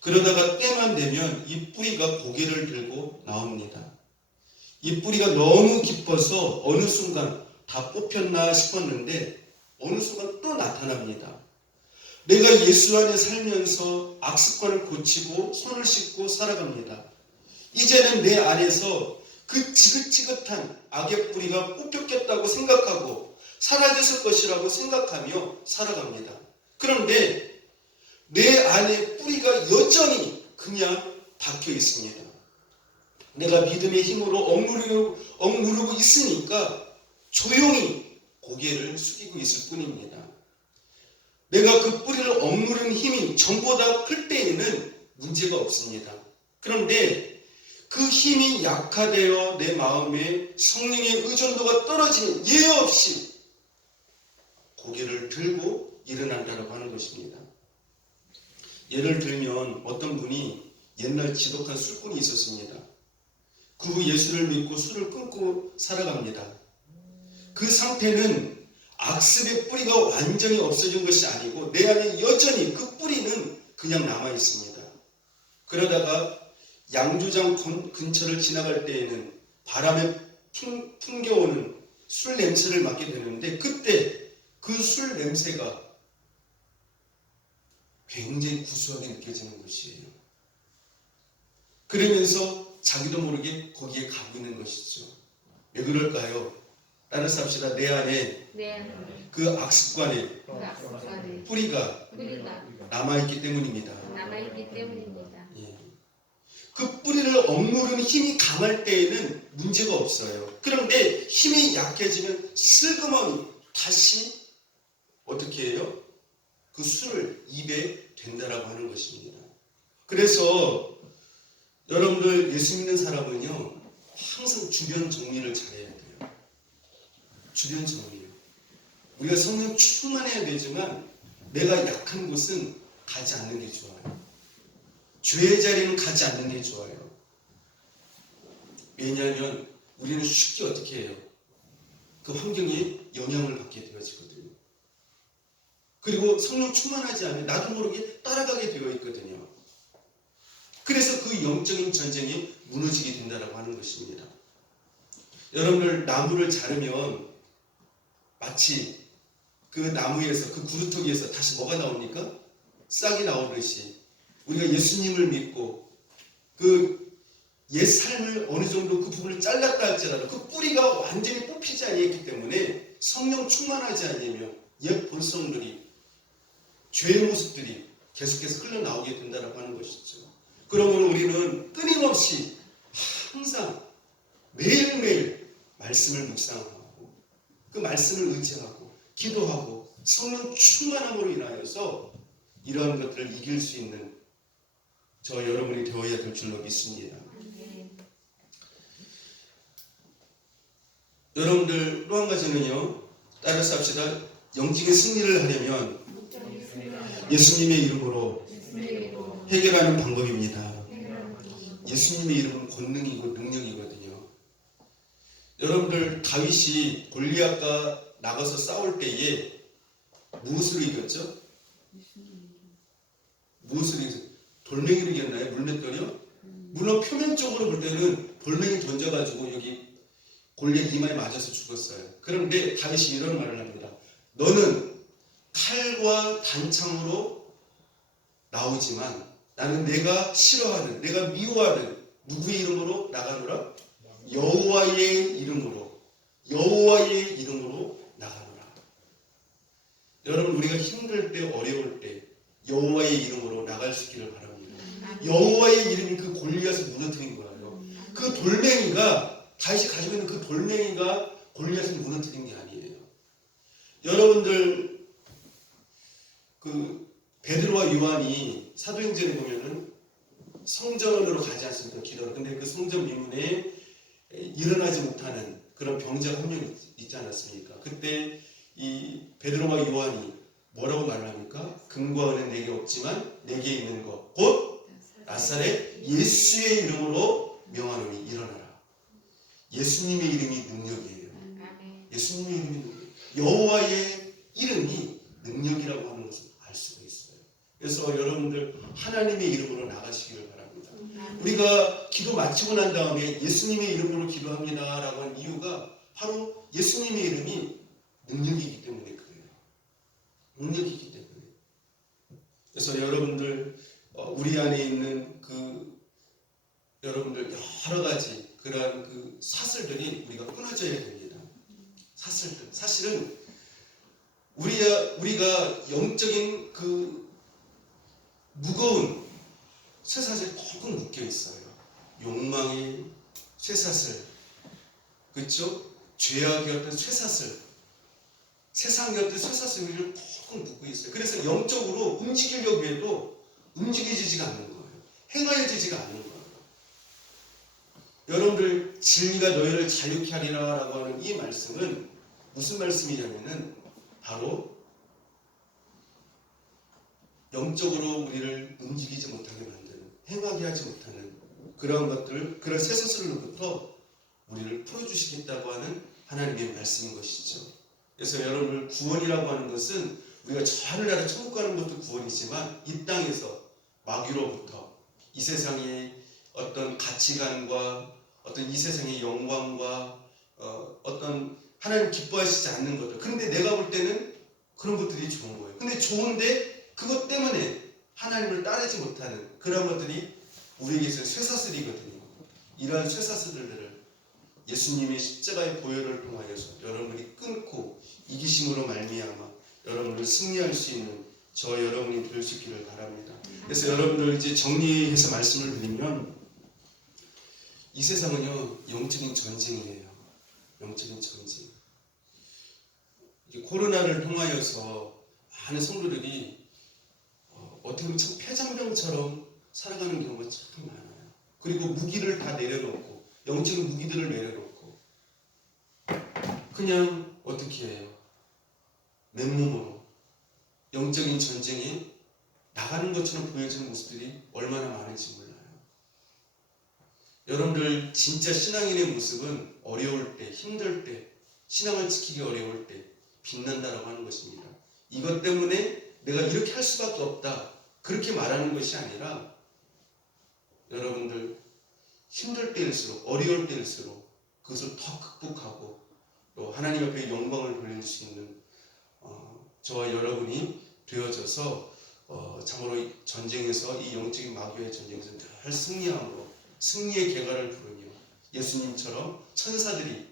그러다가 때만 되면 이 뿌리가 고개를 들고 나옵니다. 이 뿌리가 너무 깊어서 어느 순간 다 뽑혔나 싶었는데 어느 순간 또 나타납니다. 내가 예수 안에 살면서 악습관을 고치고 손을 씻고 살아갑니다. 이제는 내 안에서 그 지긋지긋한 악의 뿌리가 뽑혔겠다고 생각하고 사라졌을 것이라고 생각하며 살아갑니다. 그런데 내 안에 뿌리가 여전히 그냥 박혀 있습니다. 내가 믿음의 힘으로 억누르고 있으니까 조용히 고개를 숙이고 있을 뿐입니다. 내가 그 뿌리를 억누르는 힘이 전보다 클 때에는 문제가 없습니다. 그런데 그 힘이 약화되어 내 마음에 성령의 의존도가 떨어지는 예외 없이 고개를 들고 일어난다고 하는 것입니다. 예를 들면 어떤 분이 옛날 지독한 술꾼이 있었습니다. 그 후 예수를 믿고 술을 끊고 살아갑니다. 그 상태는 악습의 뿌리가 완전히 없어진 것이 아니고 내 안에 여전히 그 뿌리는 그냥 남아 있습니다. 그러다가 양조장 근처를 지나갈 때에는 바람에 풍겨오는 술 냄새를 맡게 되는데 그때 그 술 냄새가 굉장히 구수하게 느껴지는 것이에요. 그러면서 자기도 모르게 거기에 가고 있는 것이죠. 왜 그럴까요? 따라서 합시다. 내 안에 그 악습관의 뿌리가 남아있기 때문입니다. 예. 그 뿌리를 억누르는 힘이 강할 때에는 문제가 없어요. 그런데 힘이 약해지면 슬그머니 다시 어떻게 해요? 그 술을 입에 댄다라고 하는 것입니다. 그래서 여러분들 예수 믿는 사람은요 항상 주변 정리를 잘해야 돼요. 주변 정리. 우리가 성령 충만해야 되지만 내가 약한 곳은 가지 않는 게 좋아요. 죄의 자리는 가지 않는 게 좋아요. 왜냐하면 우리는 쉽게 어떻게 해요? 그 환경에 영향을 받게 되어지거든요. 그리고 성령 충만하지 않으면 나도 모르게 따라가게 되어 있거든요. 그래서 그 영적인 전쟁이 무너지게 된다고 하는 것입니다. 여러분들 나무를 자르면 마치 그 나무에서 그 구루터기에서 다시 뭐가 나옵니까? 싹이 나오듯이 우리가 예수님을 믿고 그 옛 삶을 어느 정도 그 부분을 잘랐다 할지라도 그 뿌리가 완전히 뽑히지 아니했기 때문에 성령 충만하지 않으면 옛 본성들이 죄의 모습들이 계속해서 흘러나오게 된다고 하는 것이죠. 그러므로 우리는 끊임없이 항상 매일매일 말씀을 묵상하고 그 말씀을 의지하고 기도하고 성령 충만함으로 인하여서 이러한 것들을 이길 수 있는 저 여러분이 되어야 될 줄로 믿습니다. 여러분들 또 한 가지는요. 따라서 합시다. 영적인 승리를 하려면 예수님의 이름으로 해결하는 방법입니다. 예수님의 이름은 권능이고 능력이거든요. 여러분들 다윗이 골리앗과 나가서 싸울 때에 무엇으로 이겼죠? 무엇으로 이겼어요? 돌멩이로 이겼나요? 물맷돌이요? 물론 표면적으로 볼 때는 돌멩이 던져가지고 여기 골리앗 이마에 맞아서 죽었어요. 그런데 다윗이 이런 말을 합니다. 너는 칼과 단창으로 나오지만 나는 내가 싫어하는, 내가 미워하는 누구의 이름으로 나가노라? 여호와의 이름으로, 여호와의 이름으로 나가노라. 여러분 우리가 힘들 때, 어려울 때 여호와의 이름으로 나갈 수 있기를 바랍니다. 여호와의 이름이 그 골리앗을 무너뜨린 거예요. 그 돌멩이가 다윗이 가지고 있는 그 돌멩이가 골리앗을 무너뜨린 게 아니에요. 여러분들 그 베드로와 요한이 사도행전에 보면은 성전으로 가지 않습니까? 기도를. 근데 그 성전 미문에 일어나지 못하는 그런 병자가 한 명 있지 않았습니까? 그때 이 베드로와 요한이 뭐라고 말을 합니까? 금과 은은 내게 없지만 내게 있는 것 곧 나사렛 예수의 이름으로 명하노니 일어나라. 예수님의 이름이 능력이에요. 예수님의 이름이 능력. 여호와의 이름이 능력이라고 하는 것을 알 수가 있어요. 그래서 여러분들 하나님의 이름으로 나가시기를 바랍니다. 우리가 기도 마치고 난 다음에 예수님의 이름으로 기도합니다라고 한 이유가 바로 예수님의 이름이 능력이기 때문에 그래요. 능력이기 때문에. 그래서 여러분들 우리 안에 있는 그 여러분들 여러 가지 그러한 그 사슬들이 우리가 끊어져야 됩니다. 사슬들. 사실은 우리가 영적인 그 무거운 쇠사슬이 kokkok 묶여 있어요. 욕망의 쇠사슬, 그렇죠? 죄악의 어떤 쇠사슬, 세상의 어떤 쇠사슬이 kokkok 묶고 있어요. 그래서 영적으로 움직이려고 해도 움직이지가 않는 거예요. 행하여지지가 않는 거예요. 여러분들 진리가 너희를 자유케 하리라 라고 하는 이 말씀은 무슨 말씀이냐면은 바로 영적으로 우리를 움직이지 못하게 만드는, 행하게 하지 못하는 그런 것들, 그런 쇠사슬로부터 우리를 풀어주시겠다고 하는 하나님의 말씀인 것이죠. 그래서 여러분들 구원이라고 하는 것은 우리가 저 하늘나라 천국 가는 것도 구원이지만 이 땅에서 마귀로부터 이 세상의 어떤 가치관과 어떤 이 세상의 영광과 어떤 하나님 기뻐하시지 않는 것들. 그런데 내가 볼 때는 그런 것들이 좋은 거예요. 근데 좋은데 그것 때문에 하나님을 따르지 못하는 그런 것들이 우리에게서 쇠사슬이거든요. 이러한 쇠사슬들을 예수님의 십자가의 보혈을 통하여서 여러분이 끊고 이기심으로 말미암아 여러분을 승리할 수 있는 저 여러분이 될 수 있기를 바랍니다. 그래서 여러분들 이제 정리해서 말씀을 드리면 이 세상은요 영적인 전쟁이에요. 영적인 전쟁. 코로나를 통하여서 많은 성도들이 어떻게 보면 참 폐장병처럼 살아가는 경우가 참 많아요. 그리고 무기를 다 내려놓고 영적인 무기들을 내려놓고 그냥 어떻게 해요? 맨몸으로 영적인 전쟁에 나가는 것처럼 보여지는 모습들이 얼마나 많은지 몰라요. 여러분들 진짜 신앙인의 모습은 어려울 때, 힘들 때, 신앙을 지키기 어려울 때 빛난다라고 하는 것입니다. 이것 때문에 내가 이렇게 할 수밖에 없다 그렇게 말하는 것이 아니라 여러분들 힘들 때일수록 어려울 때일수록 그것을 더 극복하고 또 하나님 앞에 영광을 돌릴 수 있는 저와 여러분이 되어져서 참으로 전쟁에서 이 영적인 마귀의 전쟁에서 늘 승리함으로 승리의 계가를 부르며 예수님처럼 천사들이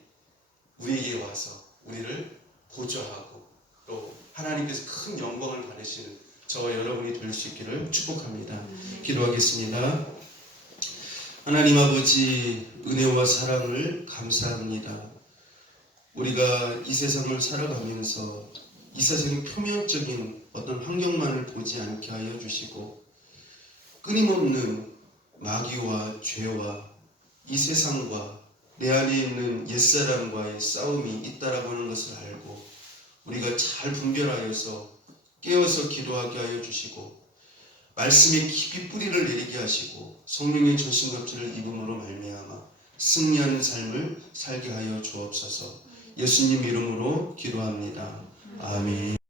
우리에게 와서 우리를 보좌하고 또 하나님께서 큰 영광을 받으시는 저와 여러분이 될 수 있기를 축복합니다. 기도하겠습니다. 하나님 아버지 은혜와 사랑을 감사합니다. 우리가 이 세상을 살아가면서 이 세상의 표면적인 어떤 환경만을 보지 않게 하여 주시고 끊임없는 마귀와 죄와 이 세상과 내 안에 있는 옛사람과의 싸움이 있다라고 하는 것을 알고 우리가 잘 분별하여서 깨어서 기도하게 하여 주시고 말씀에 깊이 뿌리를 내리게 하시고 성령의 전신갑주를 입음으로 말미암아 승리하는 삶을 살게 하여 주옵소서. 예수님 이름으로 기도합니다. 아멘.